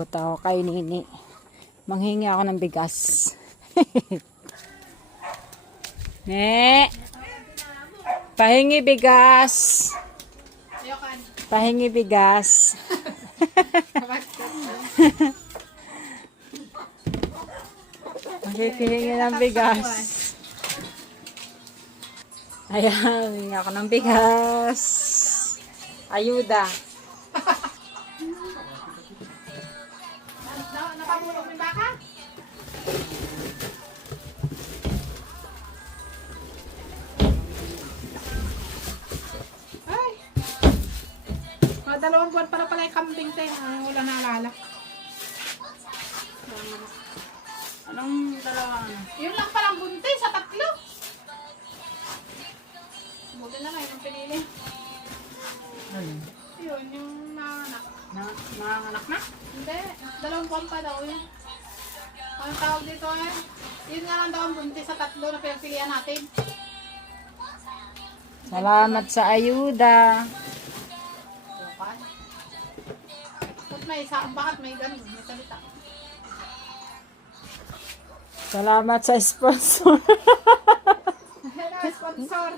Punta ako kay Nini. Manghingi ako ng bigas. Ne. Pahingi bigas. Pahingi bigas. Makikihingi ng bigas. Ayan, hingi ako ng bigas. Ayuda. Napamulog mo yung baka? Ay! Mga 2 buwan para pala yung kambing tayo. Wala naalala. Anong dalawa na? Yun lang palang buntis sa 3. Buti na kayo ng pinili. Yun, yung nanganak. Nanganak na? Hindi, 2 buwan pa daw yun. Ang tawag dito eh. Yun nga lang daw ang buntis sa 3 na pinagpilihan natin. Salamat sa ayuda. Bukan. Ba't may isa? Bakit may ganun? May salita. Salamat sa sponsor. Hello, sponsor.